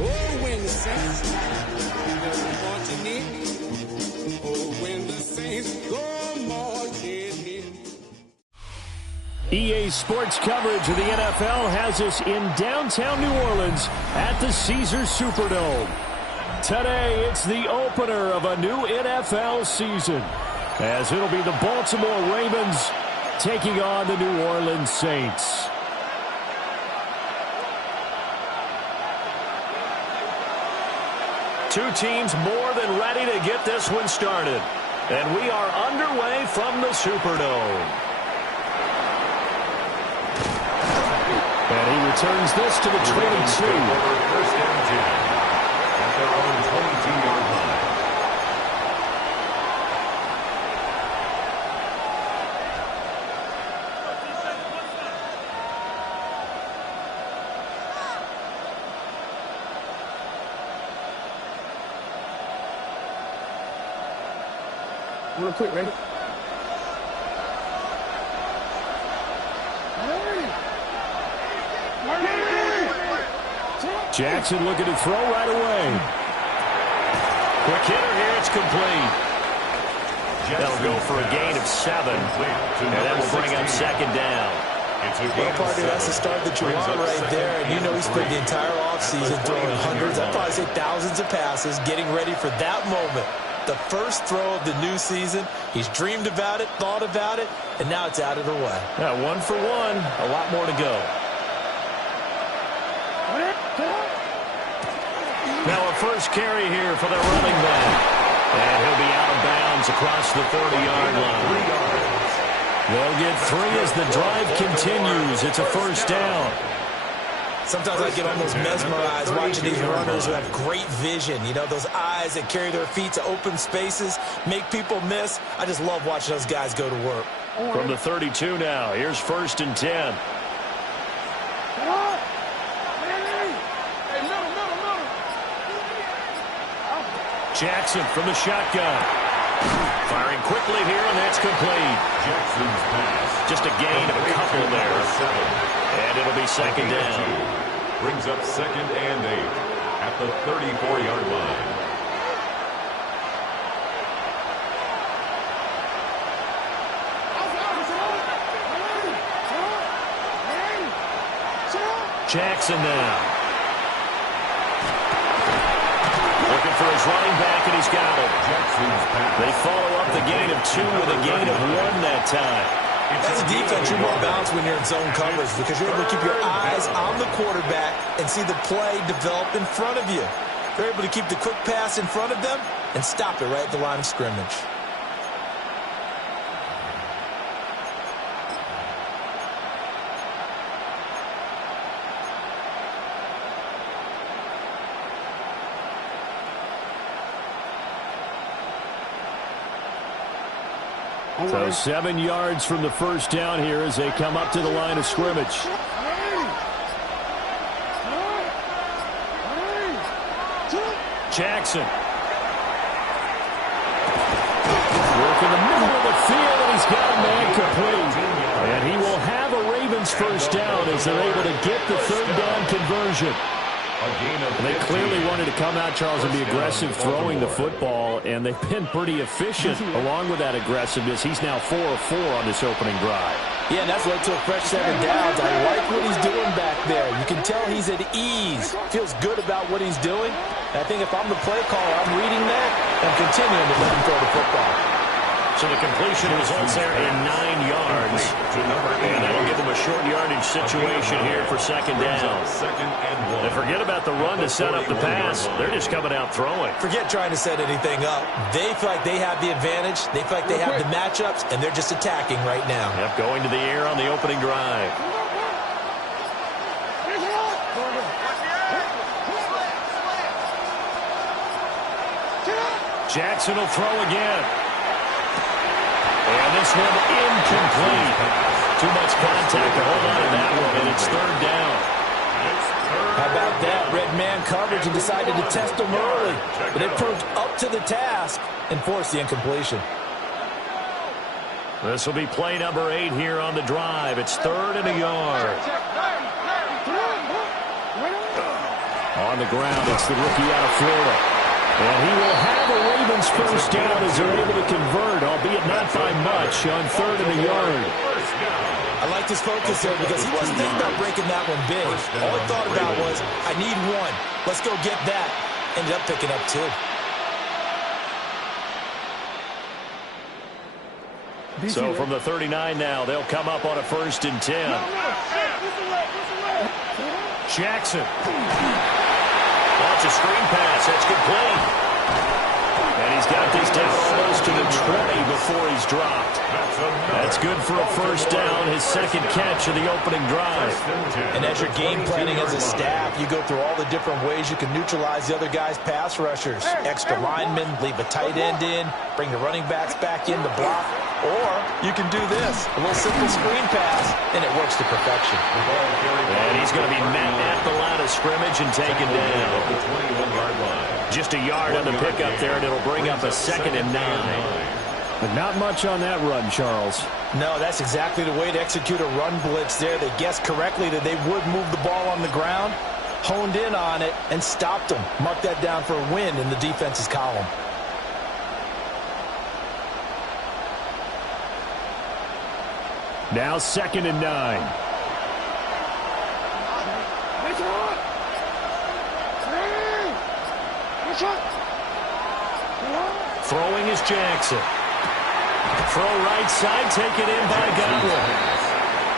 Oh, when the Saints go marching in. Oh, when the Saints go marching in. EA Sports coverage of the NFL has us in downtown New Orleans at the Caesars Superdome. Today, it's the opener of a new NFL season, as it'll be the Baltimore Ravens taking on the New Orleans Saints. Two teams more than ready to get this one started. And we are underway from the Superdome. And he returns this to the 22. First down 10 at their own 22-yard line. Real quick, ready? Jackson looking to throw right away. Quick hitter here, it's complete. That'll go for a gain of 7. And that will bring up second down. Well, partner, that's the start that you want right there. And you know he spent the entire offseason throwing hundreds, I'd probably say thousands of passes, getting ready for that moment. The first throw of the new season. He's dreamed about it, thought about it, and now it's out of the way. Yeah, 1 for 1. A lot more to go. Now a first carry here for the running back. And he'll be out of bounds across the 30-yard line. They'll get 3 as the drive continues. It's a first down. Sometimes I get almost mesmerized watching these runners who have great vision. You know, those eyes that carry their feet to open spaces, make people miss. I just love watching those guys go to work. From the 32 now, here's 1st and 10. Jackson from the shotgun. Firing quickly here, and that's complete. Jackson's pass. Just a gain of a couple there. And it'll be second down. Brings up 2nd and 8 at the 34-yard line. Jackson now. Looking for his running back, and he's got it. They follow up the gain of 2 with a gain of 1 that time. As a defense, you're more balanced when you're in zone coverage because you're able to keep your eyes on the quarterback and see the play develop in front of you. You're able to keep the quick pass in front of them and stop it right at the line of scrimmage. So 7 yards from the first down here as they come up to the line of scrimmage. Jackson. Work in the middle of the field, and he's got a man complete. And he will have a Ravens first down as they're able to get the 3rd down conversion. They clearly wanted to come out, Charles, and be aggressive throwing the football, and they've been pretty efficient along with that aggressiveness. He's now 4 of 4 on this opening drive. Yeah, and that's led to a fresh 7 downs. I like what he's doing back there. You can tell he's at ease, feels good about what he's doing. And I think if I'm the play caller, I'm reading that and continuing to let him throw the football. So the completion results there in 9 yards. And that'll give them a short yardage situation here for second down. And forget about the run to set up the pass. They're just coming out throwing. Forget trying to set anything up. They feel like they have the advantage. They feel like they have the matchups, and they're just attacking right now. Yep, going to the air on the opening drive. Jackson will throw again. And this one incomplete. Too much contact to hold on to that one, and it's 3rd down. How about that? Red man coverage and decided to test them early. But they proved up to the task and forced the incompletion. This will be play number 8 here on the drive. It's 3rd and a yard. On the ground, it's the rookie out of Florida. And he will have a Ravens first down as they're able to convert, albeit not by much, on 3rd and a yard. I like his focus there because he wasn't thinking about breaking that one big. All he thought about was, I need one. Let's go get that. Ended up picking up 2. So from the 39 now, they'll come up on a 1st and 10. Jackson. That's a screen pass. That's complete. And he's got this down almost to the 20 before he's dropped. That's good for a first down, his 2nd catch of the opening drive. And as you're game planning as a staff, you go through all the different ways you can neutralize the other guy's pass rushers. Extra linemen, leave a tight end in, bring the running backs back in to block. Or you can do this, a little simple screen pass, and it works to perfection. And he's going to be met at the line of scrimmage and taken down. Just a yard on the pickup there, and it'll bring up a 2nd and 9. But not much on that run, Charles. No, that's exactly the way to execute a run blitz there. They guessed correctly that they would move the ball on the ground, honed in on it, and stopped them. Mark that down for a win in the defense's column. Now 2nd and 9. Throwing is Jackson. Throw right side, taken in by Godwin.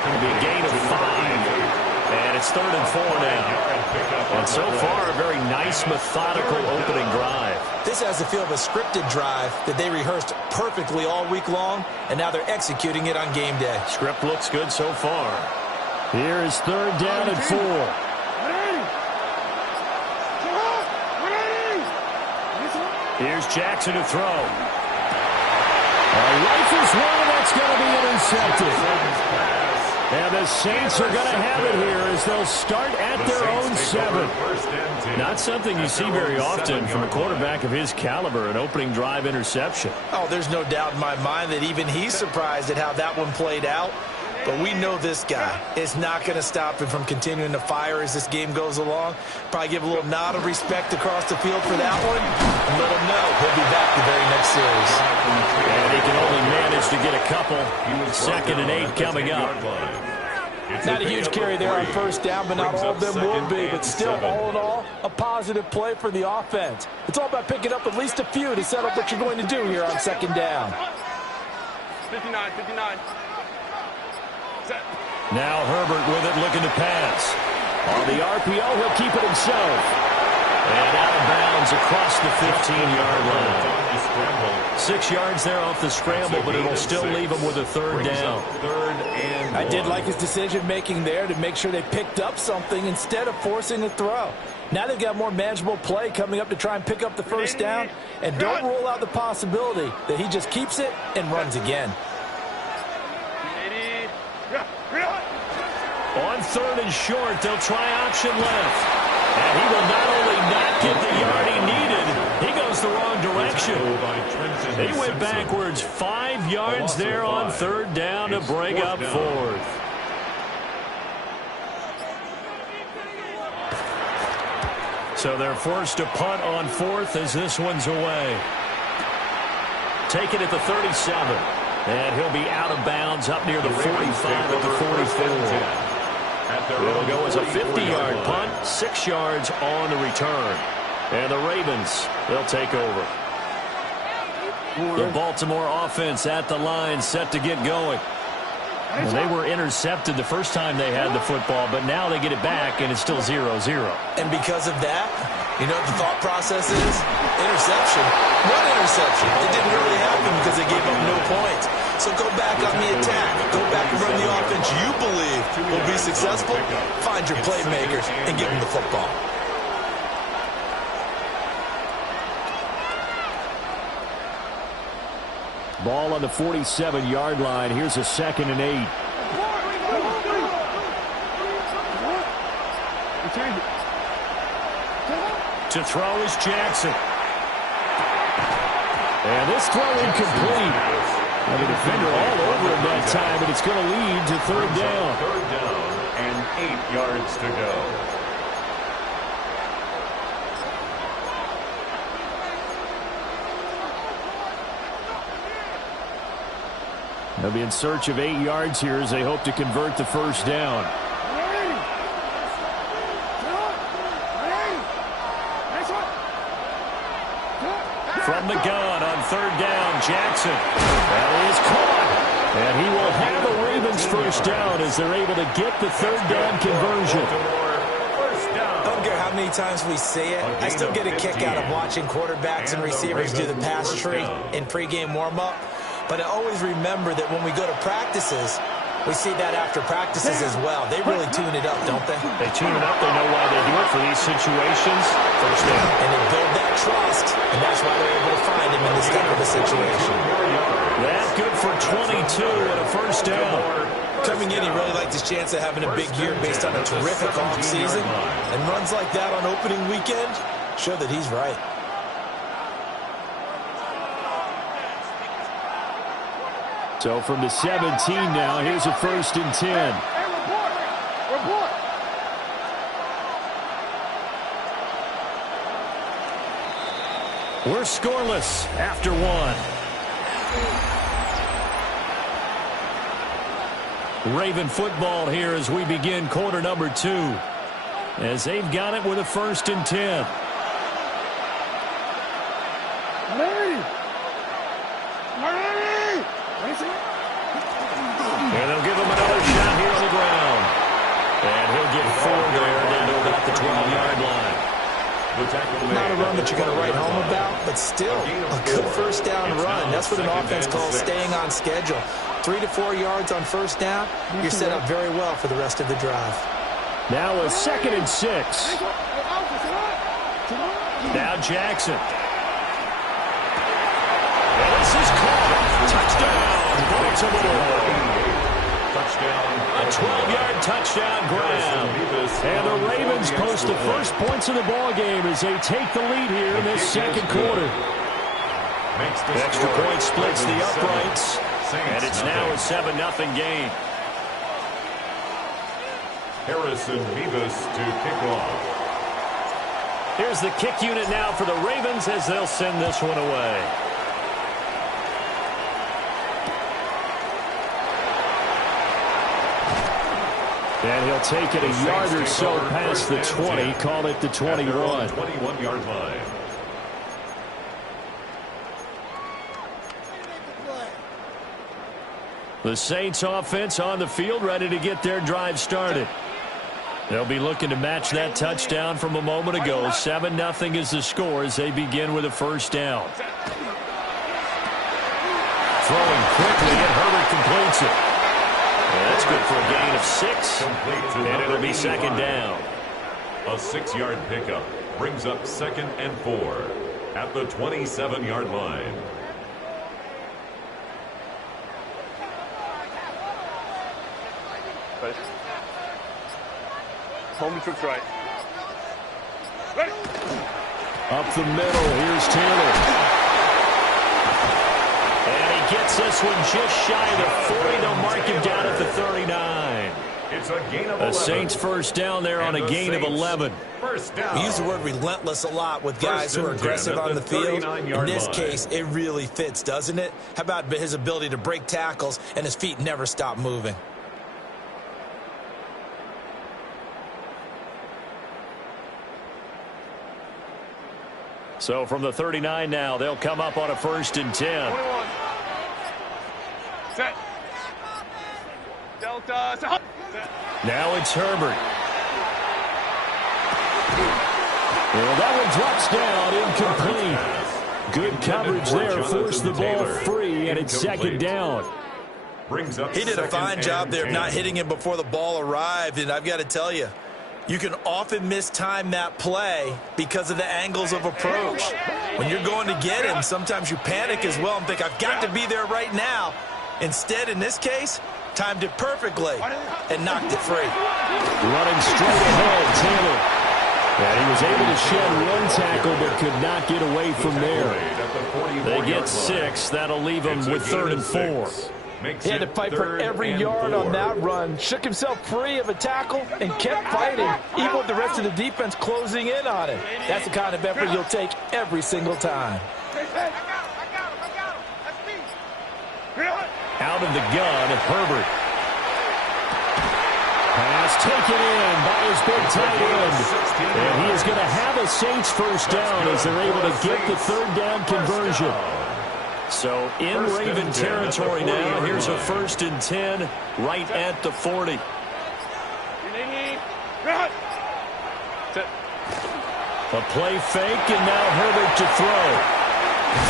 It'll be a gain of 5. And it's 3rd and 4 now. And so far, a very nice, methodical opening drive. This has the feel of a scripted drive that they rehearsed perfectly all week long, and now they're executing it on game day. Script looks good so far. Here is 3rd down and 4. Here's Jackson to throw. Rifles one, that's going to be intercepted. And the Saints are going to have it here as they'll start at their own 7. Not something you see very often from a quarterback of his caliber, an opening drive interception. Oh, there's no doubt in my mind that even he's surprised at how that one played out. But we know this guy is not going to stop him from continuing to fire as this game goes along. Probably give a little nod of respect across the field for that one. And let him know he'll be back the very next series. And he can only manage to get a couple. 2nd and 8 coming up. Not a huge carry there on first down, but not all of them will be. But still, all in all, a positive play for the offense. It's all about picking up at least a few to set up what you're going to do here on 2nd down. 59. Now Herbert with it, looking to pass. On the RPO, he'll keep it himself. And out of bounds across the 15-yard line. 6 yards there off the scramble, but it'll still leave him with a 3rd down. I did like his decision-making there to make sure they picked up something instead of forcing a throw. Now they've got more manageable play coming up to try and pick up the first down. And don't rule out the possibility that he just keeps it and runs again. On 3rd and short, they'll try option left. And he will not only not get the yard he needed, he goes the wrong direction. He went backwards 5 yards there on 3rd down to bring up 4th. So they're forced to punt on 4th as this one's away. Taken at the 37. And he'll be out of bounds up near the 45 at the 44. It'll go as a 50-yard punt, 6 yards on the return. And the Ravens, they'll take over. The Baltimore offense at the line, set to get going. Well, they were intercepted the first time they had the football, but now they get it back, and it's still 0-0. And because of that, you know what the thought process is? Interception. What interception? It didn't really happen because they gave up no points. So go back on the attack. Go back and run the offense you believe will be successful. Find your playmakers and give them the football. Ball on the 47-yard line. Here's a 2nd and 8. To throw is Jackson. And this throw incomplete. And the defender all over him that time, and it's going to lead to 3rd down. 3rd down and 8 yards to go. They'll be in search of 8 yards here as they hope to convert the first down. From the gun on third down, Jackson. That is caught. And he will have a Ravens first down as they're able to get the third down conversion. I don't care how many times we see it. I still get a kick out of watching quarterbacks and receivers do the pass tree in pregame warm-up. But I always remember that when we go to practices, we see that after practices as well. They really tune it up, don't they? They tune it up. They know why they do it for these situations. First down. And they build that trust, and that's why they're able to find him in this type of a situation. That's good for 22 and a first down. Coming in, he really liked his chance of having a big year based on a terrific offseason. And runs like that on opening weekend show that he's right. So from the 17 now, here's a 1st and 10. Report. We're scoreless after 1. Raven football here as we begin quarter number 2. As they've got it with a 1st and 10. And they'll give him another shot here on the ground. And he'll get 4 there down to about the 12-yard line. Not a run that you're going to write home about, but still a good first down run. That's what an offense calls staying on schedule. 3 to 4 yards on first down, you're set up very well for the rest of the drive. Now a 2nd and 6. Now Jackson. And this is caught. Touchdown. Touchdown. A 12-yard touchdown grab. And the Ravens post the first points of the ball game as they take the lead here in this second quarter. Extra point splits the uprights. And it's now a 7-0 game. Harrison Beavis to kick off. Here's the kick unit now for the Ravens as they'll send this one away. And he'll take it a yard or so past the 20, call it the 21. 21-yard line. The Saints offense on the field, ready to get their drive started. They'll be looking to match that touchdown from a moment ago. 7-0 is the score as they begin with a first down. Throwing quickly, and Herbert completes it. And that's good for a gain of 6, and it'll be 2nd down. A 6-yard pickup brings up 2nd and 4 at the 27-yard line. Home tricks right. Ready. Up the middle, here's Taylor. And he gets this one just shy of the 40. They'll mark him down at the 39. It's a gain of 11. The Saints first down there on a gain of 11. First down. We use the word relentless a lot with guys who are aggressive on the field. In this case, it really fits, doesn't it? How about his ability to break tackles and his feet never stop moving? So from the 39 now, they'll come up on a 1st and 10. 21. Set. Delta. Set. Now it's Herbert. Well, that one drops down, incomplete. Good coverage there, forced the ball free, and it's 2nd down. He did a fine job there of not hitting him before the ball arrived, and I've got to tell you, you can often mistime that play because of the angles of approach. When you're going to get him, sometimes you panic as well and think, I've got to be there right now. Instead, in this case, timed it perfectly and knocked it free. Running straight ahead, Taylor. And he was able to shed one tackle but could not get away from there. They get 6. That'll leave them with 3rd and 4. He had to fight for every yard on that run. Shook himself free of a tackle and kept fighting, even with the rest of the defense closing in on him. That's the kind of effort you'll take every single time. Out of the gun, Herbert. Pass taken in by his big tight end. And he is going to have a Saints first down as they're able to get the third down conversion. So in Raven territory now, here's a 1st and 10 right at the 40. A play fake, and now Herbert to throw.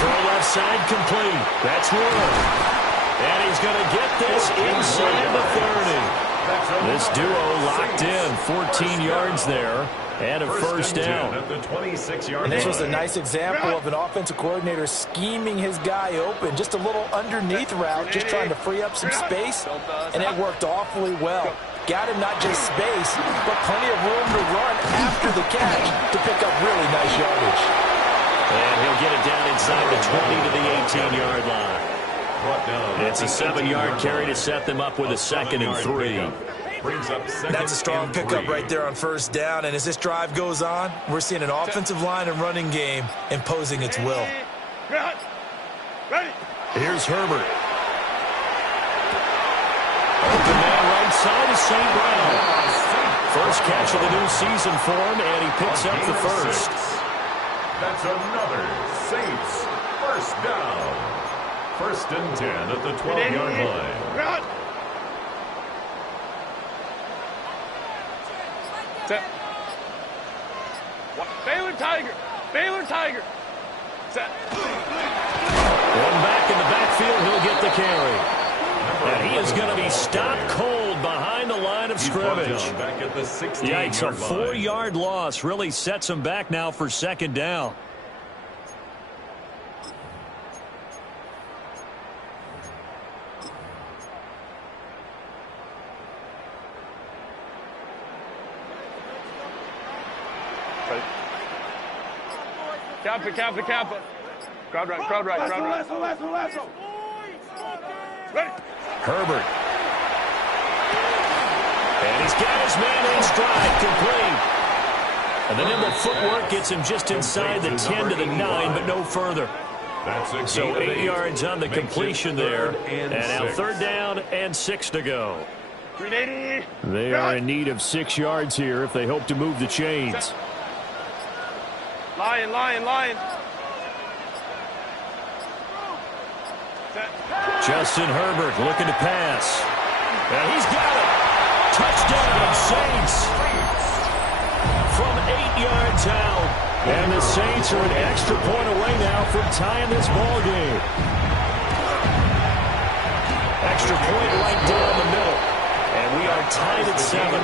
Throw left side complete. That's one. And he's going to get this inside the 30. This duo locked in, 14 yards there, and a first down. And this was a nice example of an offensive coordinator scheming his guy open. Just a little underneath route, just trying to free up some space, and it worked awfully well. Got him not just space, but plenty of room to run after the catch to pick up really nice yardage. And he'll get it down inside the 20 to the 18-yard line. It's a 7-yard carry to set them up with a 2nd and 3. That's a strong pickup right there on first down. And as this drive goes on, we're seeing an offensive line and running game imposing its will. Here's Herbert. Open man right side is St. Brown. First catch of the new season for him, and he picks up the first. That's another Saints first down. 1st and 10 at the 12-yard line. Baylor Tiger. Baylor Tiger. Set. One back in the backfield, he'll get the carry. And he is going to be stopped cold behind the line of scrimmage. Yikes, a 4-yard loss really sets him back now for 2nd down. Kappa. Crowd right. Ready. Herbert. And he's got his man in stride, complete. And the nimble footwork gets him just inside the 10 to the 9, but no further. So 8 yards on the completion there. And now 3rd down and 6 to go. They are in need of 6 yards here if they hope to move the chains. Lion. Justin Herbert looking to pass. And he's got it. Touchdown, Saints. From 8 yards out. And the Saints are an extra point away now from tying this ball game. Extra point right down the middle. And we are tied at 7.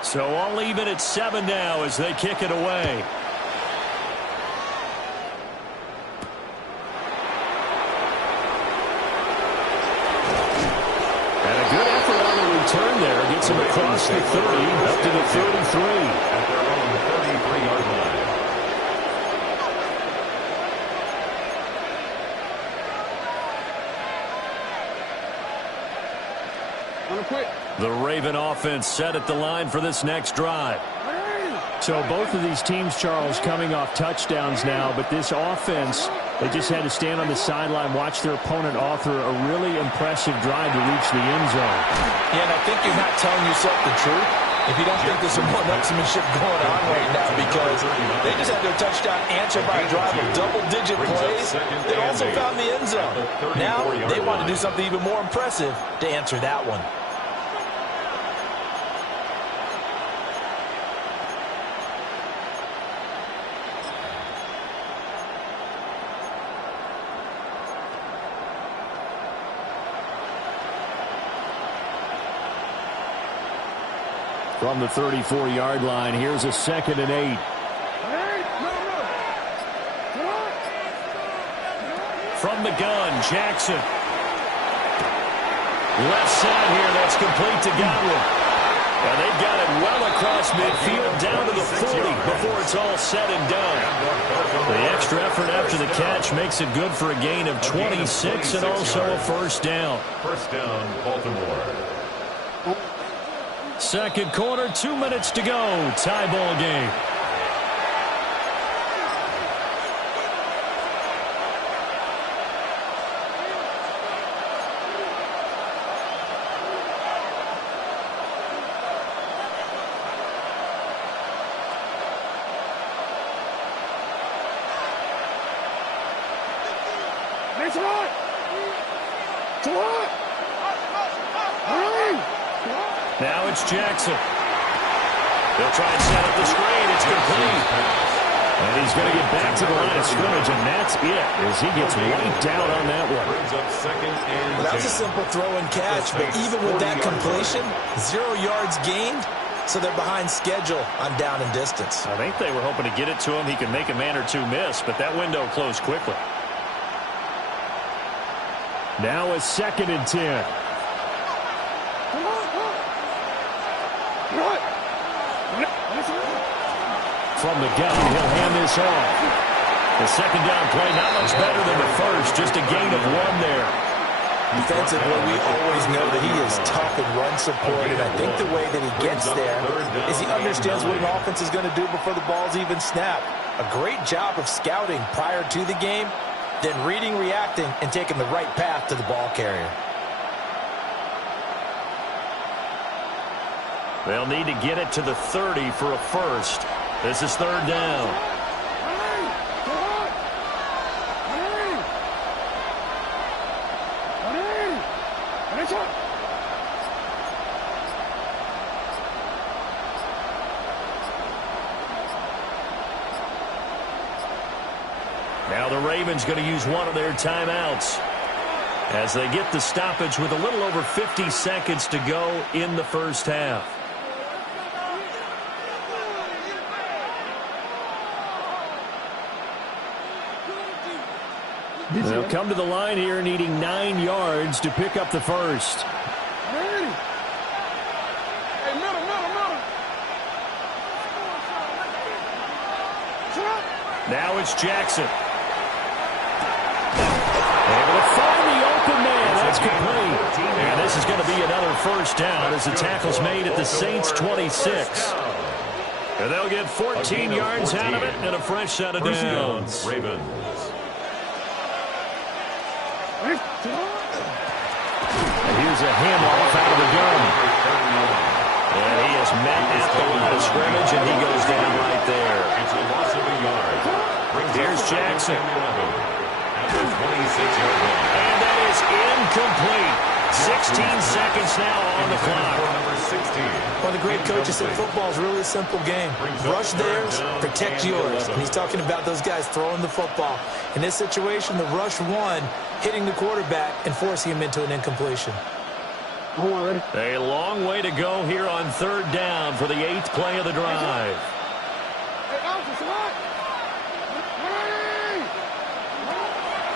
So all even at 7 now as they kick it away. And a good effort on the return there. Gets him across the 30, up to the 33. At their own 33-yard line. The Raven offense set at the line for this next drive. So both of these teams, Charles, coming off touchdowns now, but this offense, they just had to stand on the sideline, watch their opponent author a really impressive drive to reach the end zone. Yeah, and I think you're not telling yourself the truth if you don't think there's some one-upsmanship going on right now, because they just had their touchdown answered by a drive of double-digit plays. They also found the end zone. Now they want to do something even more impressive to answer that one. From the 34-yard line, here's a 2nd and 8. From the gun, Jackson. Left side here, that's complete to Godwin. And they've got it well across midfield, down to the 40 before it's it's all said and done. The extra effort after the catch makes it good for a gain of 26 and also a first down. First down, Baltimore. Second quarter, 2 minutes to go. Tie ball game. Now it's Jackson. They'll try and set up the screen. It's complete. And he's going to get back to the line of scrimmage, and that's it as he gets wiped out on that one. Well, that was a simple throw and catch, but even with that completion, 0 yards gained, so they're behind schedule on down and distance. I think they were hoping to get it to him. He could make a man or two miss, but that window closed quickly. Now a 2nd and 10. From the gun, he'll hand this off. The second down play, not much better than the first, just a gain of 1 there. Defensively, we always know that he is tough in run support, and I think the way that he gets there is he understands what an offense is going to do before the ball's even snapped. A great job of scouting prior to the game, then reading, reacting, and taking the right path to the ball carrier. They'll need to get it to the 30 for a first. This is 3rd down. Now the Ravens going to use one of their timeouts as they get the stoppage with a little over 50 seconds to go in the first half. They'll come to the line here needing 9 yards to pick up the first. Now it's Jackson. Able to find the open man. That's complete. And this is going to be another first down as the tackle's made at the Saints' 26. And they'll get 14 yards out of it and a fresh set of downs. Ravens. And here's a handoff out of the gun. And he is met at the line of scrimmage, and he goes down right there. It's a loss of a yard. Here's Jackson. At the 26-yard line. And that is incomplete. 16 seconds now on the clock. Number 16. One of the great coaches said football is really a simple game. Rush theirs, protect yours. And he's talking about those guys throwing the football. In this situation, the rush one, hitting the quarterback and forcing him into an incompletion. A long way to go here on 3rd down for the 8th play of the drive.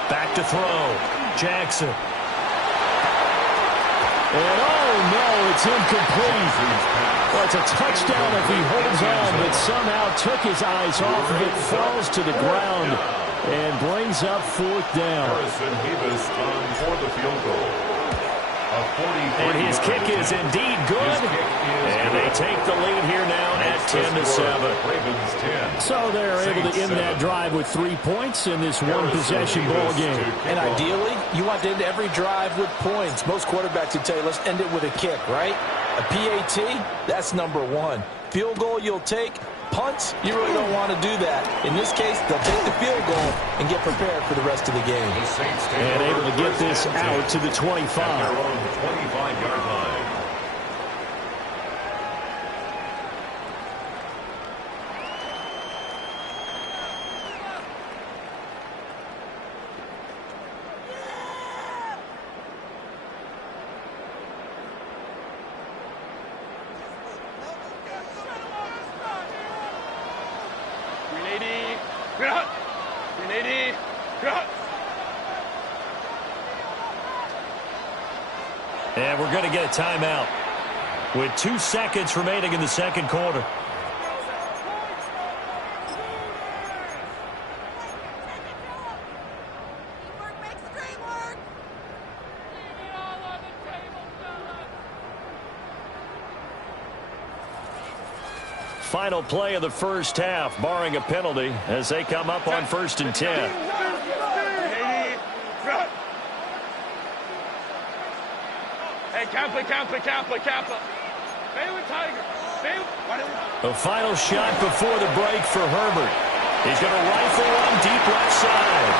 Back to throw. Jackson. And oh no, it's incomplete. Well, it's a touchdown if he holds on, but somehow took his eyes off of it, falls to the ground, and brings up 4th down. Harrison Davis on for the field goal. And his kick is indeed good. And they take the lead here now at 10-7. Ravens 10. So they're able to end that drive with 3 points in this one-possession ball game. And ideally, you want to end every drive with points. Most quarterbacks would tell you, let's end it with a kick, right? A PAT, that's number 1. Field goal you'll take. Punts, you really don't want to do that. In this case, they'll take the field goal and get prepared for the rest of the game. And able to get this out to the 25. Their own 25-yard line. And we're going to get a timeout with 2 seconds remaining in the second quarter. final play of the first half, barring a penalty, as they come up on 1st and 10. Hey, Kappa. Baylor Tiger. The final shot before the break for Herbert. He's going to rifle one deep left side.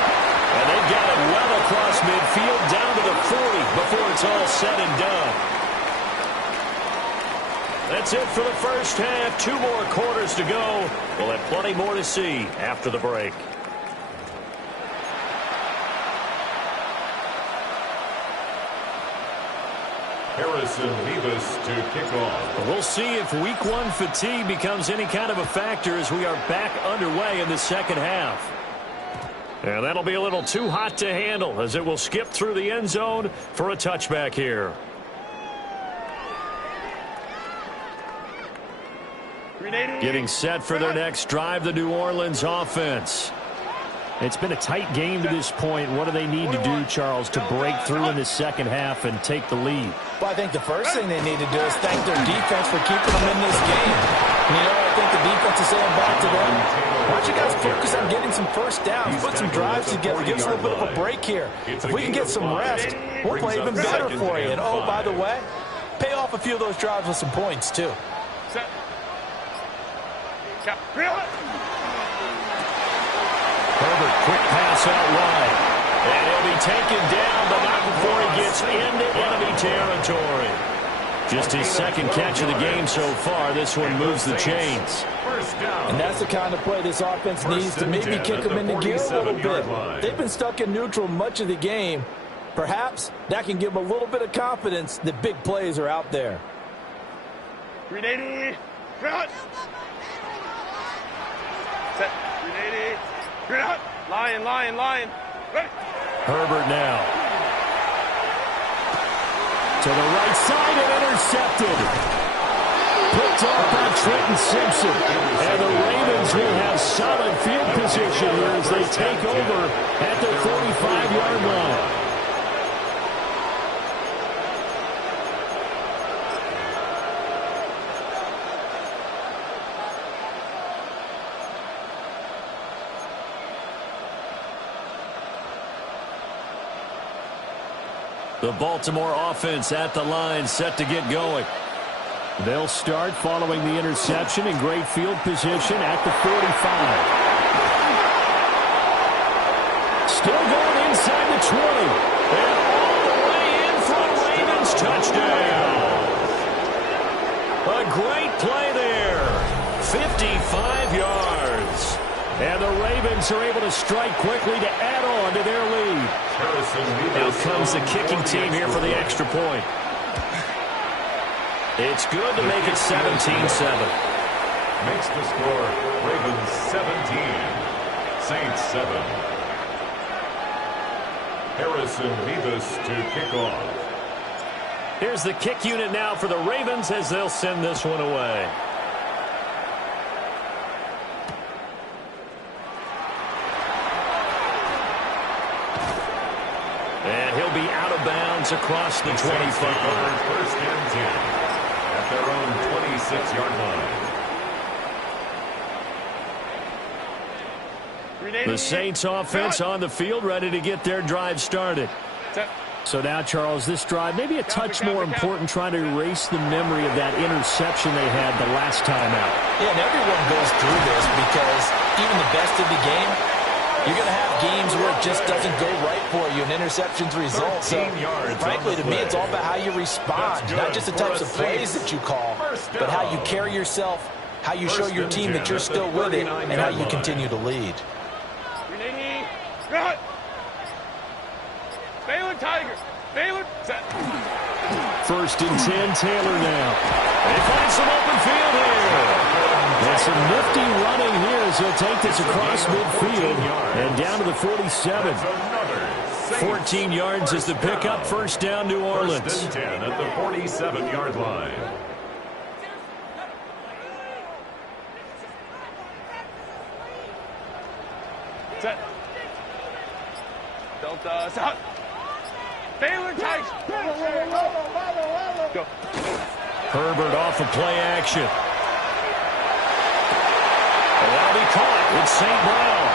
And they've got it well across midfield down to the 40 before it's all said and done. That's it for the first half. 2 more quarters to go. We'll have plenty more to see after the break. Harrison Mevis to kick off. We'll see if week 1 fatigue becomes any kind of a factor as we are back underway in the second half. And that'll be a little too hot to handle as it will skip through the end zone for a touchback here. Getting set for their next drive, the New Orleans offense. It's been a tight game to this point. What do they need to do, Charles, to break through in the second half and take the lead? Well, I think the first thing they need to do is thank their defense for keeping them in this game. And you know, I think the defense is saying back to them, why don't you guys focus on getting some first downs, put some drives together, give us a little bit of a break here. If we can get some rest, we'll play even better for you. And, oh, by the way, pay off a few of those drives with some points, too. Herbert, quick pass out wide. And he'll be taken down, but not before he gets into enemy territory. Just his second catch of the game so far. This one moves the chains. And that's the kind of play this offense needs to maybe kick them into gear a little bit. They've been stuck in neutral much of the game. Perhaps that can give them a little bit of confidence that big plays are out there. 380. Out. Set. 380. Out. Lion. Ready. Herbert now. To the right side and intercepted. Picked off by Trenton Simpson. And the Ravens will have solid field position here as they take over at the 45-yard line. The Baltimore offense at the line, set to get going. They'll start following the interception in great field position at the 45. Still going inside the 20. And all the way in for a Ravens touchdown. A great play there. 55 yards. And the Ravens are able to strike quickly to add on to their lead. Now comes the kicking team here for the extra point. It's good to make it 17-7. Makes the score Ravens 17, Saints 7. Harrison Mevis to kick off. Here's the kick unit now for the Ravens as they'll send this one away. And he'll be out of bounds across the 25. First and 10 at their own 26-yard line. The Saints offense on the field, ready to get their drive started. So now, Charles, this drive maybe a touch more important, trying to erase the memory of that interception they had the last time out. Yeah, and everyone goes through this because even the best of the game, you're going to have games where it just doesn't go right for you, and interceptions result. So, frankly, to me, it's all about how you respond, not just the types of plays that you call, but how you carry yourself, how you show your team that you're still with it, and how you continue to lead. Baylor Tiger. Baylor. First and 10, Taylor now. They find some open field here. And some nifty running here as he'll take this across midfield and down to the 47. 14 yards is the pickup. First down, New Orleans. First and 10 at the 47-yard line. Set. Delta. Stop. Baylor Tigers. Go. Herbert off of play action. And that'll be caught. It's St. Brown.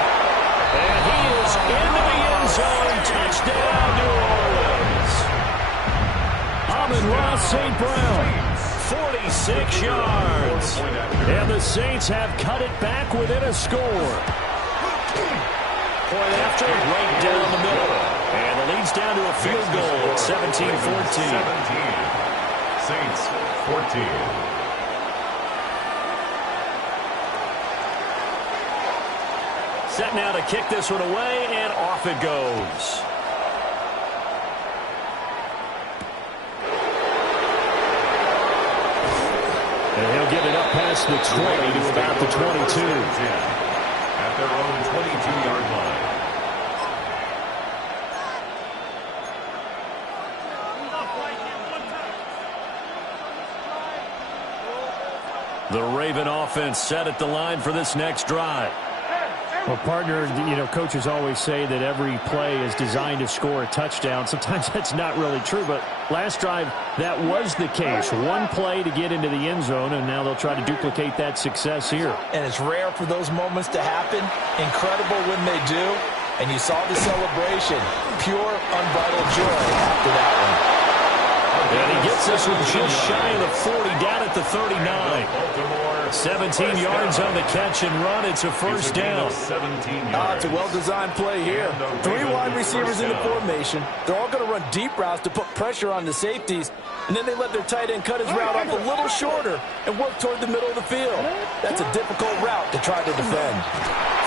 And he is into the end zone. Touchdown, New Orleans. Amon-Ra St. Brown, 46 yards. And the Saints have cut it back within a score. Point after, right down the middle. And the lead's down to a field goal at 17-14. 17. Saints, 14. Set now to kick this one away, and off it goes. And he'll get it up past the 20 to about the 22. At their own 22-yard line. The Raven offense set at the line for this next drive. Well, partner, coaches always say that every play is designed to score a touchdown. Sometimes that's not really true, but last drive, that was the case. One play to get into the end zone, and now they'll try to duplicate that success here. And it's rare for those moments to happen. Incredible when they do. And you saw the celebration. Pure, unbridled joy after that one. And he gets this one just shy of the 40, down at the 39. 17 yards on the catch and run. It's a first down. It's a well-designed play here. 3 wide receivers in the formation. They're all going to run deep routes to put pressure on the safeties. And then they let their tight end cut his route off a little shorter and work toward the middle of the field. That's a difficult route to try to defend.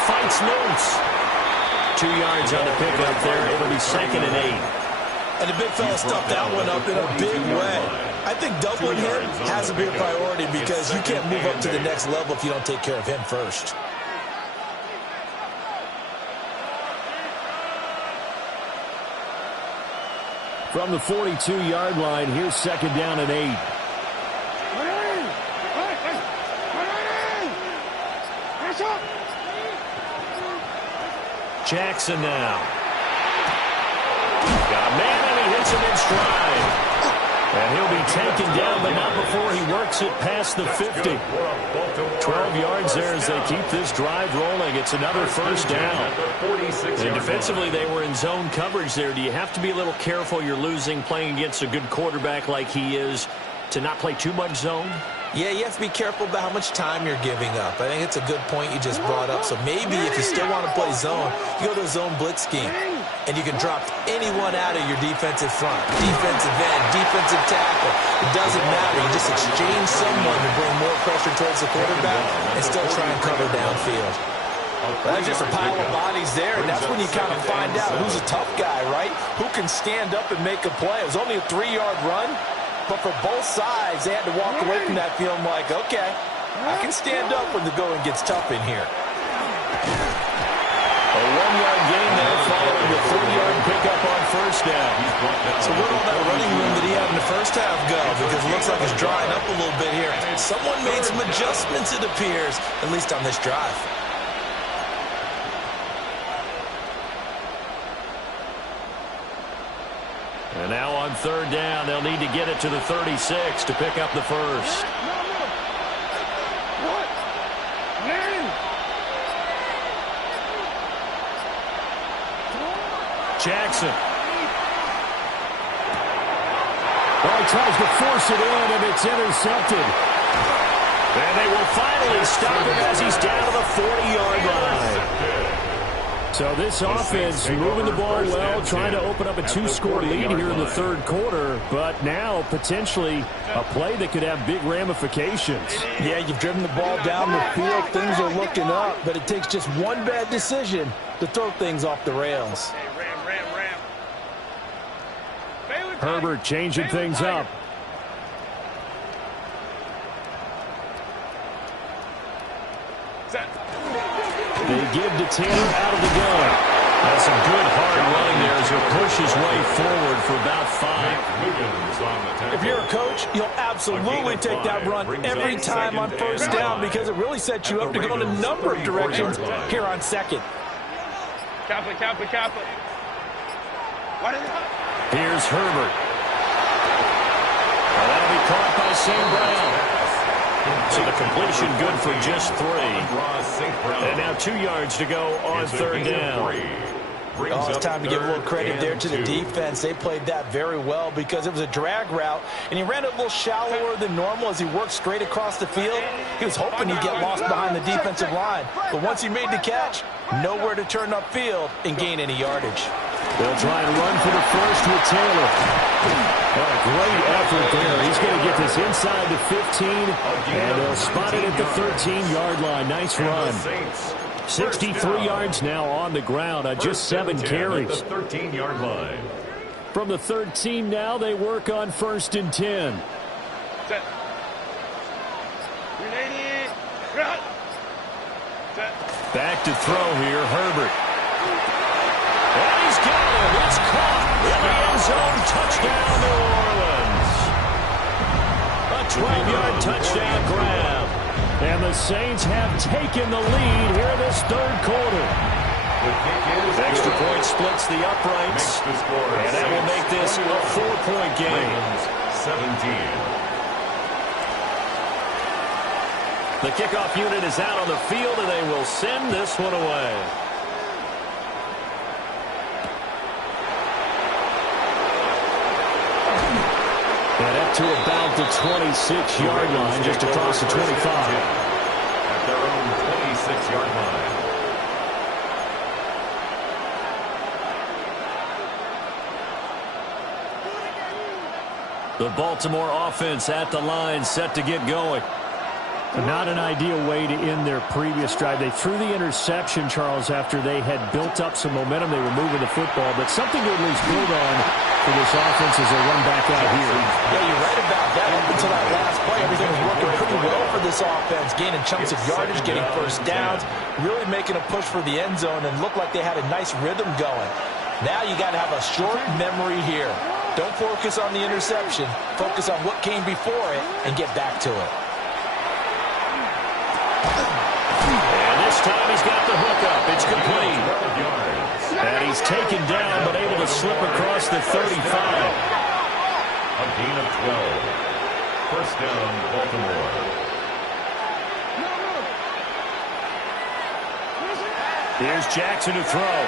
Fights loose. 2 yards on the pickup there. It'll be 2nd and 8. And the big fella stuffed that one up in a big way. I think doubling him has to be a priority because you can't move up to the next level if you don't take care of him first. From the 42-yard line, here's 2nd down and 8. Jackson now. Got a man, and he hits him in stride. And he'll be taken down, but not before he works it past the 50. 12 yards there as they keep this drive rolling. It's another first down. And defensively, they were in zone coverage there. Do you have to be a little careful you're losing playing against a good quarterback like he is to not play too much zone? Yeah, you have to be careful about how much time you're giving up. I think it's a good point you just brought up. So maybe if you still want to play zone, you go to a zone blitz scheme. And you can drop anyone out of your defensive front. Defensive end, defensive tackle. It doesn't matter. You just exchange someone to bring more pressure towards the quarterback and still try and cover downfield. That's just a pile of bodies there, and that's when you kind of find out who's a tough guy, right? Who can stand up and make a play. It was only a 3-yard run. But for both sides, they had to walk away from that feeling like, okay, I can stand up when the going gets tough in here. A 1-yard gain there following the 3-yard pickup on first down. So where'd all that running room that he had in the first half go? Because it looks like it's drying up a little bit here. Someone made some adjustments, it appears, at least on this drive. And now on 3rd down, they'll need to get it to the 36 to pick up the first. Jackson. Well, he tries to force it in, and it's intercepted. And they will finally stop him as he's down to the 40-yard line. So this offense moving the ball well, trying to open up a 2-score lead here in the 3rd quarter, but now potentially a play that could have big ramifications. Yeah, you've driven the ball down the field. Things are looking up, but it takes just one bad decision to throw things off the rails. Herbert changing things up. They give to Taylor out of the gun. That's some good hard running there as he'll push his way forward for about 5. If you're a coach, you'll absolutely take that run every time on first down because it really sets you up to go in a number of directions here on 2nd. Kappa. Here's Herbert. Well, that'll be caught by St. Brown. So the completion good for just 3. And now 2 yards to go on third down. Oh, it's time to give a little credit there to the defense. They played that very well because it was a drag route, and he ran it a little shallower than normal as he worked straight across the field. He was hoping he'd get lost behind the defensive line, but once he made the catch, nowhere to turn upfield and gain any yardage. They'll try and run for the first with Taylor. A great effort there. He's going to get this inside the 15, and they'll spot it at the 13-yard line. Nice run. 63 yards now on the ground on just 7 carries. The 13-yard line. From the 13 now, they work on 1st and 10. Set. 380. Run. Set. Back to throw here, Herbert. And he's got him. It's caught in the end zone. Touchdown, New Orleans. A 12-yard touchdown grab. And the Saints have taken the lead here in this third quarter. Extra point splits the uprights. And that will make this a 4-point game. 17. The kickoff unit is out on the field, and they will send this one away. And up to about the 26-yard line, just across the 25. At their own 26-yard line. The Baltimore offense at the line, set to get going. Not an ideal way to end their previous drive. They threw the interception, Charles, after they had built up some momentum. They were moving the football, but something to at least build on for this offense as they run back out here. Yeah, you're right about that. Up until that last play, everything was working pretty well for this offense, gaining chunks of yardage, getting first downs, really making a push for the end zone, and looked like they had a nice rhythm going. Now you got to have a short memory here. Don't focus on the interception. Focus on what came before it and get back to it. And this time he's got the hook up. It's complete. And he's taken down, but able to slip across the 35. A gain of 12. First down, Baltimore. Here's Jackson to throw.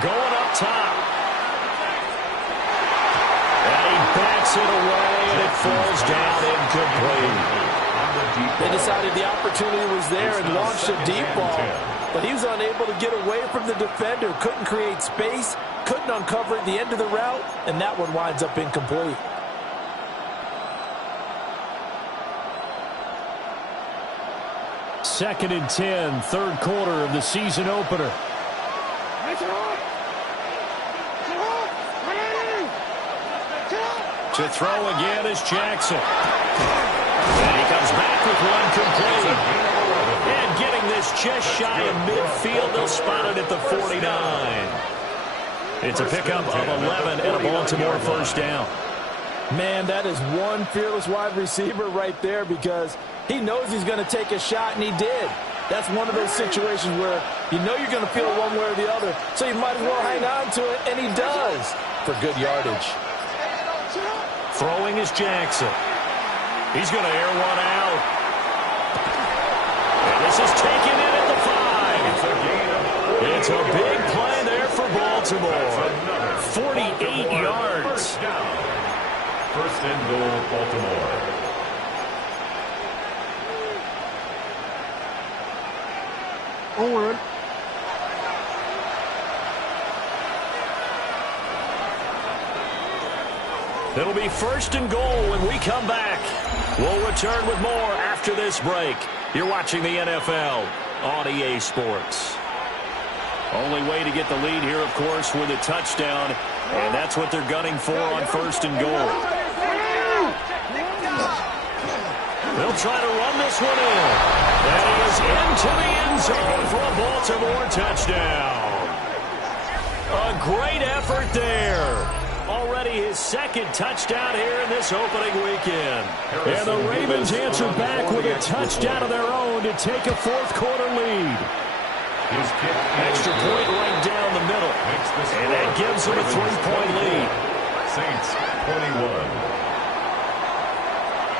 Going up top. And he backs it away, and it falls down incomplete. They decided the opportunity was there and launched a deep ball, but he was unable to get away from the defender, couldn't create space, couldn't uncover at the end of the route, and that one winds up incomplete. Second and 10, third quarter of the season opener. To throw again is Jackson. And he comes back with one complete. And getting this just shy of midfield, they'll spot it at the 49. It's a pickup of 11 and a Baltimore first down. Man, that is one fearless wide receiver right there because he knows he's going to take a shot, and he did. That's one of those situations where you know you're going to feel one way or the other, so you might as well hang on to it, and he does for good yardage. Throwing is Jackson. He's going to air one out. And this is taken in at the 5. It's a big play there for Baltimore. 48 yards. First and goal, Baltimore. Onward. It'll be first and goal when we come back. We'll return with more after this break. You're watching the NFL on EA Sports. Only way to get the lead here, of course, with a touchdown, and that's what they're gunning for on first and goal. They'll try to run this one in. And he is into the end zone for a Baltimore touchdown. A great effort there. Already his second touchdown here in this opening weekend. And the Ravens answer back with a touchdown of their own to take a fourth quarter lead. Extra point right down the middle. And that gives them a 3-point lead. Saints 21.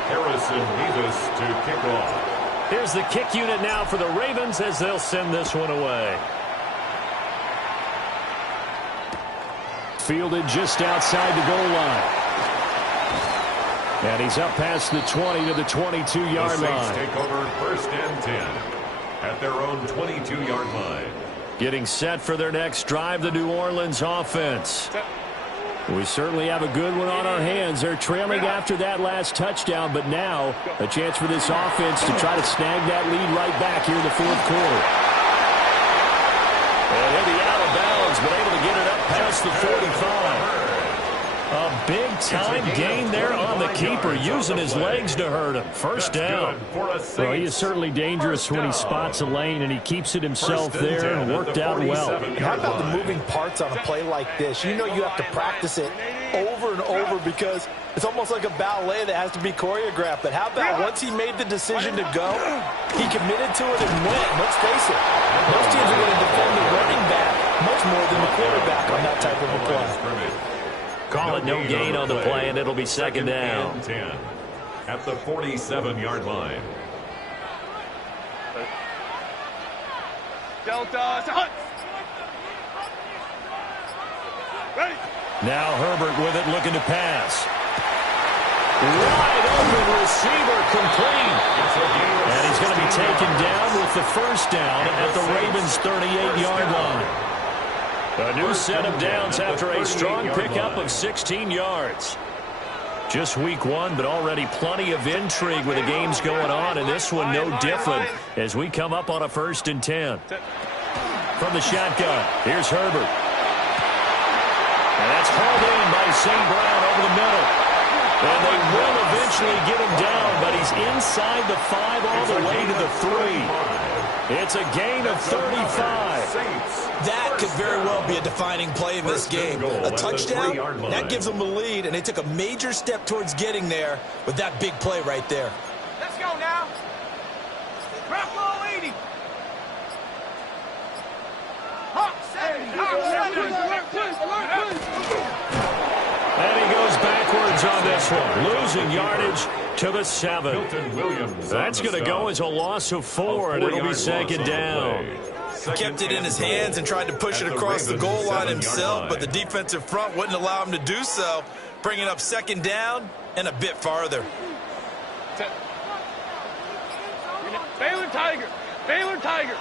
Harrison Mevis to kick off. Here's the kick unit now for the Ravens as they'll send this one away. Fielded just outside the goal line. And he's up past the 20 to the 22-yard line. Take over 1st and 10 at their own 22-yard line. Getting set for their next drive, the New Orleans offense. We certainly have a good one on our hands. They're trailing after that last touchdown, but now a chance for this offense to try to snag that lead right back here in the 4th quarter. And he'll be out of bounds, but able to get it up past the 45. A big-time gain there on the keeper, using his legs to hurt him. First down. Well, he is certainly dangerous when he spots a lane, and he keeps it himself there and worked out well. And how about the moving parts on a play like this? You know you have to practice it over and over because it's almost like a ballet that has to be choreographed. But how about once he made the decision to go, he committed to it and went. Let's face it, most teams are going to defend the running back much more than the quarterback on that type of a play. Call it no gain on the play, and it'll be 2nd down. 10 at the 47-yard line. Delta, hut. Ready. Now Herbert with it, looking to pass. Wide open receiver, complete. And he's going to be taken down with the 1st down at the Ravens' 38-yard line. A new set of downs after a strong pickup of 16 yards. Just week 1, but already plenty of intrigue with the games going on, and this one no different as we come up on a 1st and 10. From the shotgun, here's Herbert. And that's hauled in by St. Brown over the middle. And they will eventually get him down, but he's inside the 5 all the way to the 3. It's a gain of 35. That could very well be a defining play in this game. A touchdown, that gives them the lead, and they took a major step towards getting there with that big play right there. Let's go now. Rock roll 80. Hawk 70. And he goes backwards on this one, losing yardage to the 7. That's going to go as a loss of 4, and it'll be 2nd down. He kept it in his hands and tried to push it across the goal line himself, but the defensive front wouldn't allow him to do so, bringing up 2nd down and a bit farther. Baylor Tiger. Baylor Tiger.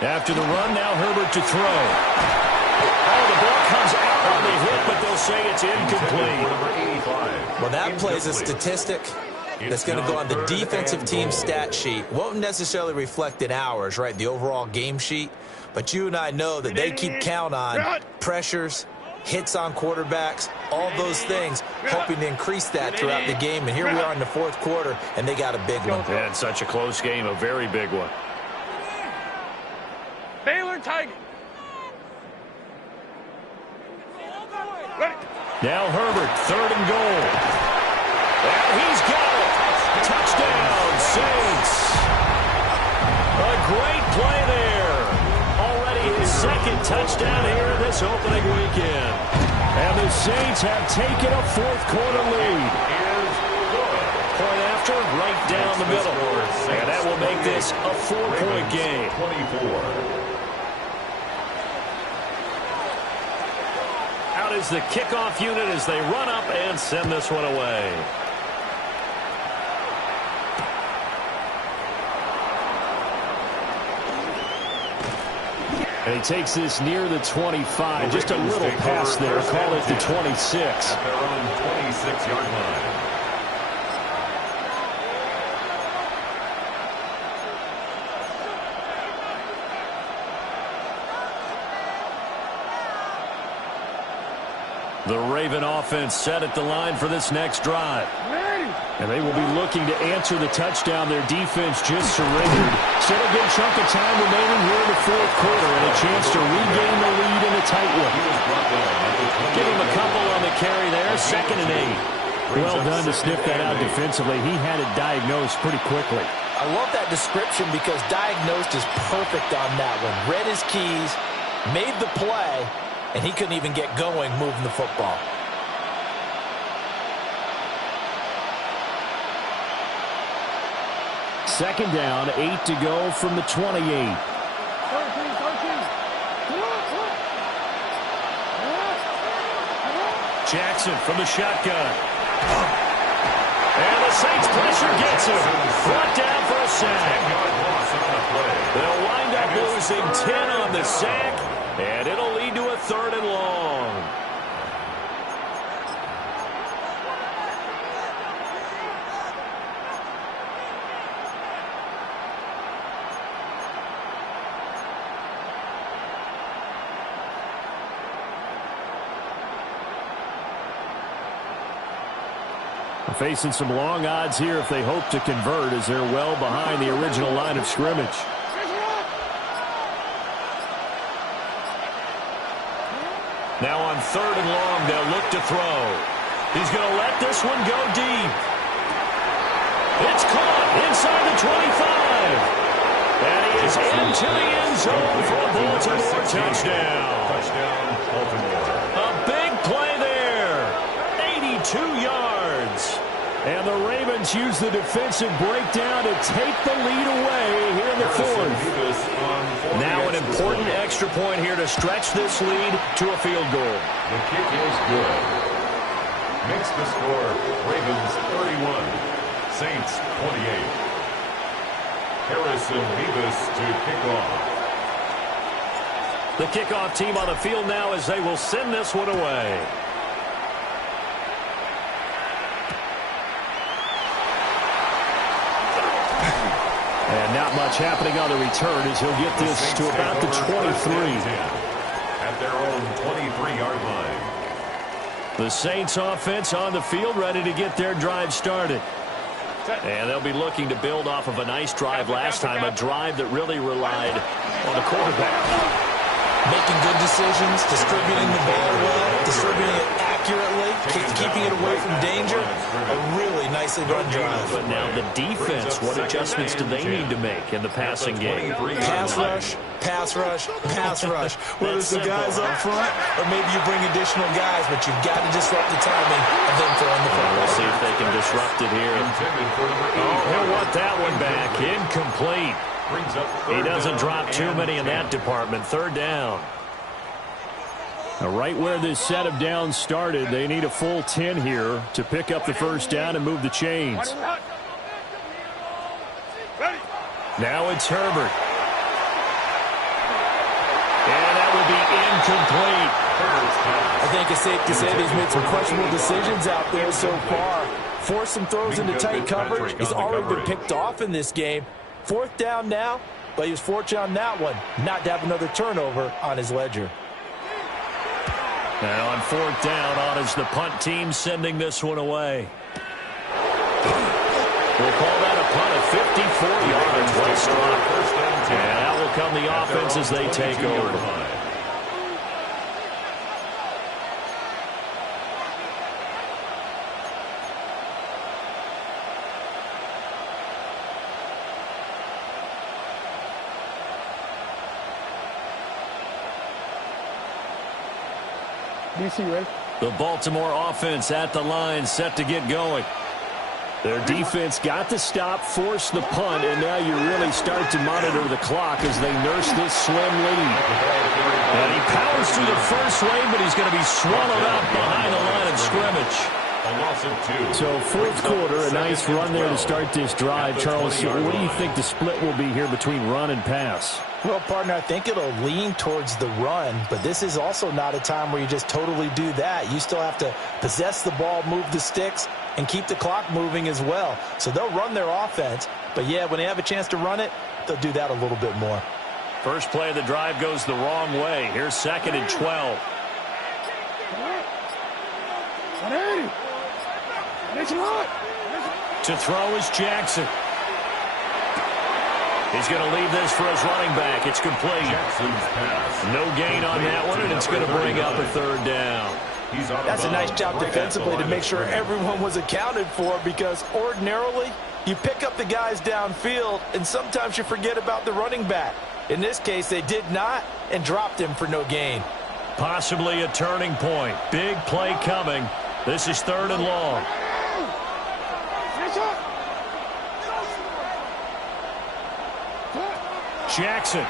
After the run, now Herbert to throw. Oh, the ball comes out on the hit, but they'll say it's incomplete. Well, that plays a statistic that's going to go on the defensive team stat sheet. Won't necessarily reflect in ours, right, the overall game sheet. But you and I know that they keep count on pressures, hits on quarterbacks, all those things, hoping to increase that throughout the game. And here we are in the 4th quarter, and they got a big one. And such a close game, a very big one. Baylor Tiger. Now Herbert, 3rd and goal. And he's got it. Touchdown, Saints. A great play there. Already his 2nd touchdown here this opening weekend. And the Saints have taken a 4th quarter lead. Point after, right down the middle. And that will make this a 4-point game. 24. Out is the kickoff unit as they run up and send this one away. And he takes this near the 25. Just a little pass there. Call it the 26. At their own 26-yard line. The Raven offense set at the line for this next drive. And they will be looking to answer the touchdown their defense just surrendered. Still a good chunk of time remaining here in the 4th quarter and a chance to regain the lead in a tight one. Give him a couple on the carry there, 2nd and 8. Well done to sniff that out defensively. He had it diagnosed pretty quickly. I love that description because diagnosed is perfect on that one. Read his keys, made the play, and he couldn't even get going moving the football. Second down, 8 to go from the 28. Jackson from the shotgun. And the Saints pressure gets him. Brought down for a sack. They'll wind up losing 10 on the sack, and it'll lead to a 3rd and long. Facing some long odds here if they hope to convert, as they're well behind the original line of scrimmage. Now on 3rd and long, they'll look to throw. He's going to let this one go deep. It's caught inside the 25. And he is into the end zone for a Baltimore touchdown. Baltimore. A big play there. 82 yards. And the Ravens use the defensive breakdown to take the lead away here in the 4th. Now an important extra point here to stretch this lead to a field goal. The kick is good. Makes the score Ravens 31, Saints 28. Harrison Mevis to kick off. The kickoff team on the field now as they will send this one away. And not much happening on the return as he'll get this to about the 23. At their own 23-yard line. The Saints offense on the field ready to get their drive started. And they'll be looking to build off of a nice drive last time, a drive that really relied on the quarterback. Making good decisions, distributing the ball well, distributing it accurately, keeping it away from danger. A really nicely run drive. But now the defense, what adjustments do they need to make in the passing game? Pass rush, pass rush, pass rush. Whether it's the guys up front or maybe you bring additional guys, but you've got to disrupt the timing of them throwing the football. We'll see if they can disrupt it here. Oh, he'll want that one back. Incomplete. He doesn't drop too many in that department. 3rd down. Now, right where this set of downs started, they need a full 10 here to pick up the 1st down and move the chains. Now it's Herbert. And that would be incomplete. I think it's safe to say they've made some questionable decisions out there so far. Forced some throws into tight coverage. He's already been picked off in this game. 4th down now, but he was fortunate on that one not to have another turnover on his ledger. Now on 4th down, on is the punt team sending this one away. We'll call that a punt of 54 yards. Well struck. And out will come the offense as they take over. The Baltimore offense at the line, set to get going. Their defense got the stop, forced the punt, and now you really start to monitor the clock as they nurse this slim lead. And he powers through the first wave, but he's going to be swallowed up behind the line of scrimmage. So 4th quarter, a nice run there to start this drive. Charles, what do you think the split will be here between run and pass? Well, partner, I think it'll lean towards the run, but this is also not a time where you just totally do that. You still have to possess the ball, move the sticks, and keep the clock moving as well. So they'll run their offense, but yeah, when they have a chance to run it, they'll do that a little bit more. First play of the drive goes the wrong way. Here's 2nd and 12. To throw is Jackson. He's going to leave this for his running back. It's complete. No gain on that one, and it's going to bring up a 3rd down. That's a nice job defensively to make sure everyone was accounted for, because ordinarily you pick up the guys downfield and sometimes you forget about the running back. In this case, they did not and dropped him for no gain. Possibly a turning point. Big play coming. This is 3rd and long. Jackson.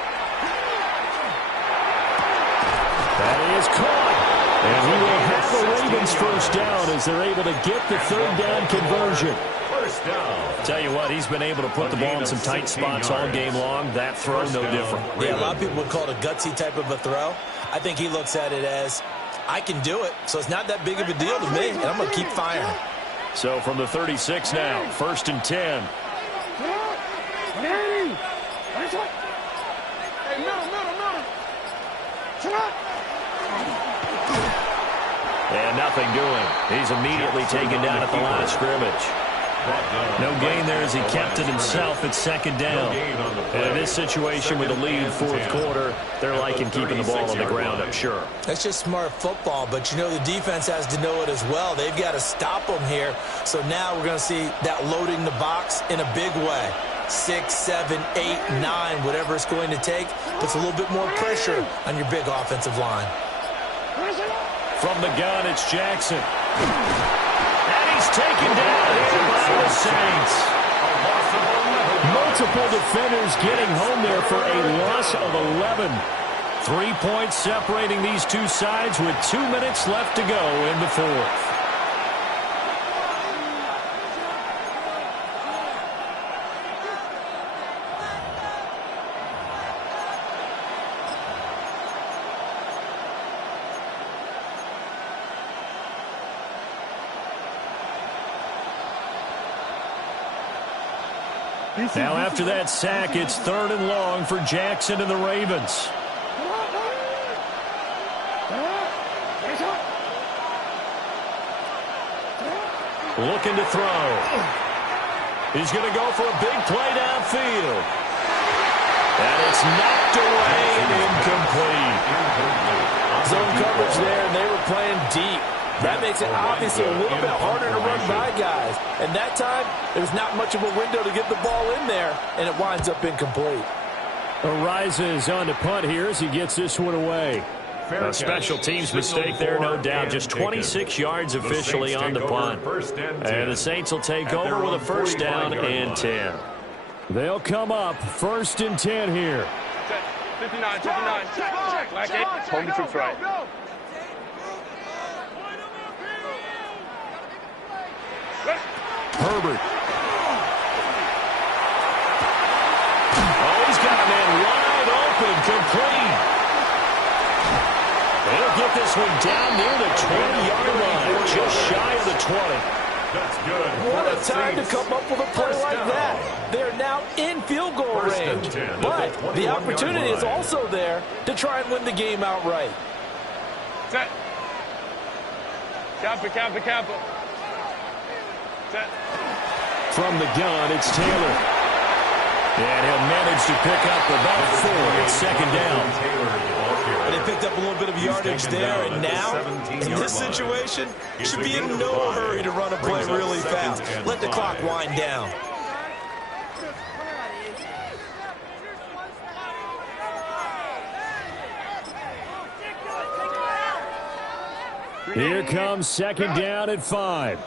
That is caught. And he will have the Ravens first down as they're able to get the third down conversion. First down. Tell you what, he's been able to put the ball in some tight spots all game long. That throw, no different. Yeah, a lot of people would call it a gutsy type of a throw. I think he looks at it as, I can do it, so it's not that big of a deal to me, and I'm going to keep firing. So from the 36 now, 1st and 10. And nothing doing. He's immediately taken down at the line of scrimmage. No gain there as he kept it himself at 2nd down. And in this situation with the lead 4th quarter, they're liking keeping the ball on the ground, I'm sure. That's just smart football, but you know the defense has to know it as well. They've got to stop them here. So now we're going to see that loading the box in a big way. 6, 7, 8, 9, whatever it's going to take, puts a little bit more pressure on your big offensive line. From the gun, it's Jackson. And he's taken down here by the Saints. Multiple defenders getting home there for a loss of 11. 3 points separating these two sides with 2 minutes left to go in the 4th. Now after that sack, it's 3rd and long for Jackson and the Ravens. Looking to throw. He's going to go for a big play downfield. And it's knocked away and incomplete. Zone coverage there, and they were playing deep. That makes it obviously a little bit harder to run by guys. And that time, there's not much of a window to get the ball in there, and it winds up incomplete. Araiza is on to punt here as he gets this one away. A special teams mistake there, no doubt. Just 26 yards officially on the punt. And the Saints will take over with a first down and 10. They'll come up 1st and 10 here. 59. Black 8. Home to troops right. Herbert. Oh, he's got a man wide open, complete. They'll get this one down near the 20-yard line, just shy of the 20. That's good. What a time to come up with a play like that. They're now in field goal range. But the opportunity is also there to try and win the game outright. Set. Camper. Set. From the gun, it's Taylor. And he'll manage to pick up about 4 at 2nd down. And they picked up a little bit of yardage there, and now, in this situation, should be in no hurry to run a play really fast. Let the clock wind down. Here comes 2nd down at 5.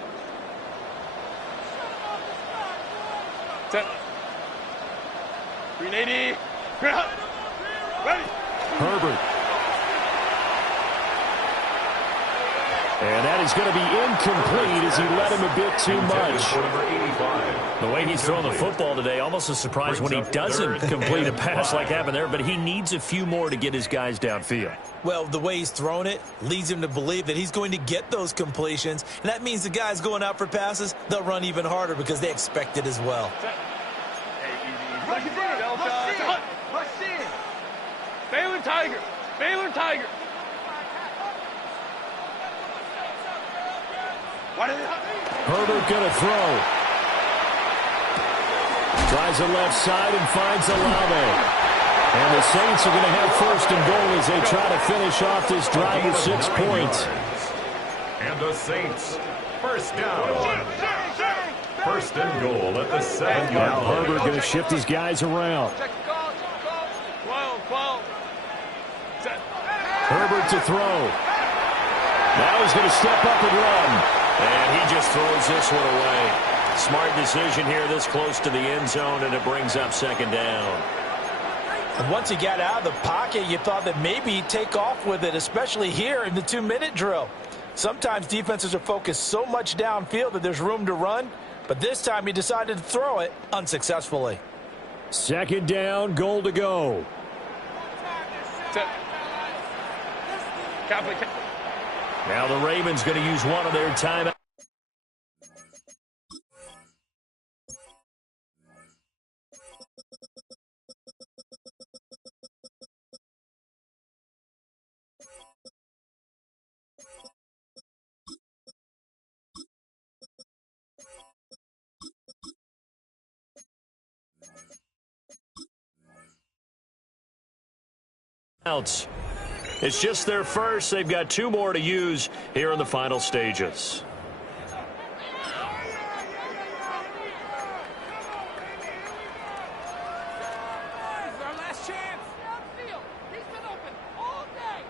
Set. 380. Ready. Herbert. And that is going to be incomplete as he led him a bit too much. The way he's throwing the football today, almost a surprise when he doesn't complete a pass like happened there, but he needs a few more to get his guys downfield. Well, the way he's thrown it leads him to believe that he's going to get those completions, and that means the guys going out for passes, they'll run even harder because they expect it as well. Baylor Tiger. Herbert going to throw. Tries the left side and finds Olave. And the Saints are going to have 1st and goal as they try to finish off this drive with 6 points. And the Saints, first down. 1st and goal at the 7-yard line. Herbert going to shift his guys around. 12. Herbert to throw. Now he's going to step up and run. And he just throws this one away. Smart decision here this close to the end zone, and it brings up 2nd down. And once he got out of the pocket, you thought that maybe he'd take off with it, especially here in the 2-minute drill. Sometimes defenses are focused so much downfield that there's room to run, but this time he decided to throw it unsuccessfully. Second down, goal to go. Now the Ravens going to use one of their timeouts. It's just their first. They've got 2 more to use here in the final stages. Our last chance. He's been open all day.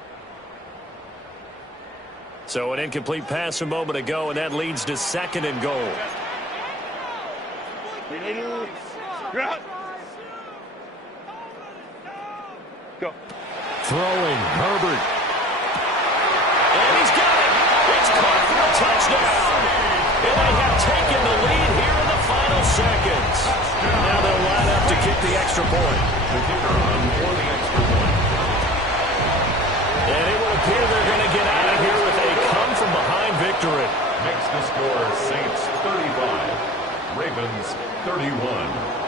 So an incomplete pass a moment ago, and that leads to 2nd and goal. Go. Throwing, Herbert. And he's got it. It's caught for a touchdown. And they have taken the lead here in the final seconds. Now they'll line up to kick the extra point. The kicker on for the extra point. And it will appear they're going to get out of here with a come-from-behind victory. Makes the score Saints 35, Ravens 31.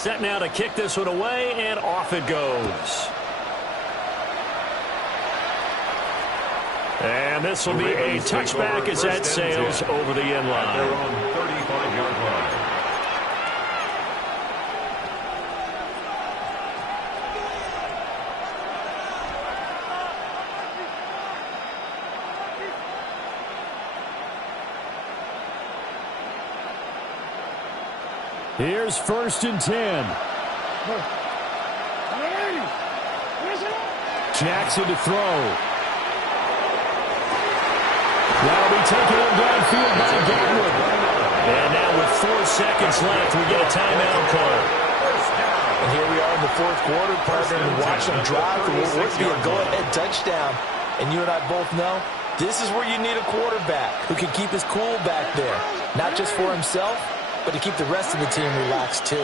Set now to kick this one away, and off it goes. And this will be a touchback as that sails over the end line. Their own 35-yard line. Here's 1st and 10. Jackson to throw. That'll be taken on downfield by Godwin. And now with 4 seconds left, we get a timeout call. And here we are in the 4th quarter, partner, and watch them drive for what would be a go-ahead touchdown. And you and I both know this is where you need a quarterback who can keep his cool back there, not just for himself, but to keep the rest of the team relaxed, too.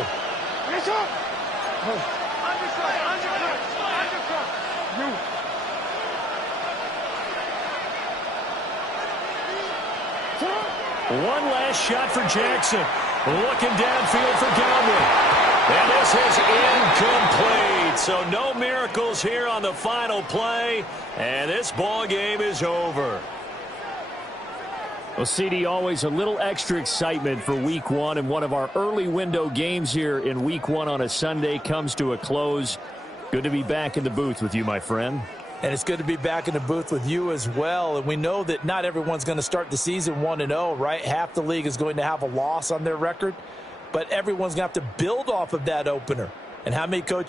One last shot for Jackson. Looking downfield for Godwin. And this is incomplete. So no miracles here on the final play. And this ball game is over. Well, CD, always a little extra excitement for Week 1, and one of our early window games here in Week 1 on a Sunday comes to a close. Good to be back in the booth with you, my friend. And it's good to be back in the booth with you as well. And we know that not everyone's going to start the season 1-0, right? Half the league is going to have a loss on their record, but everyone's going to have to build off of that opener. And how many coaches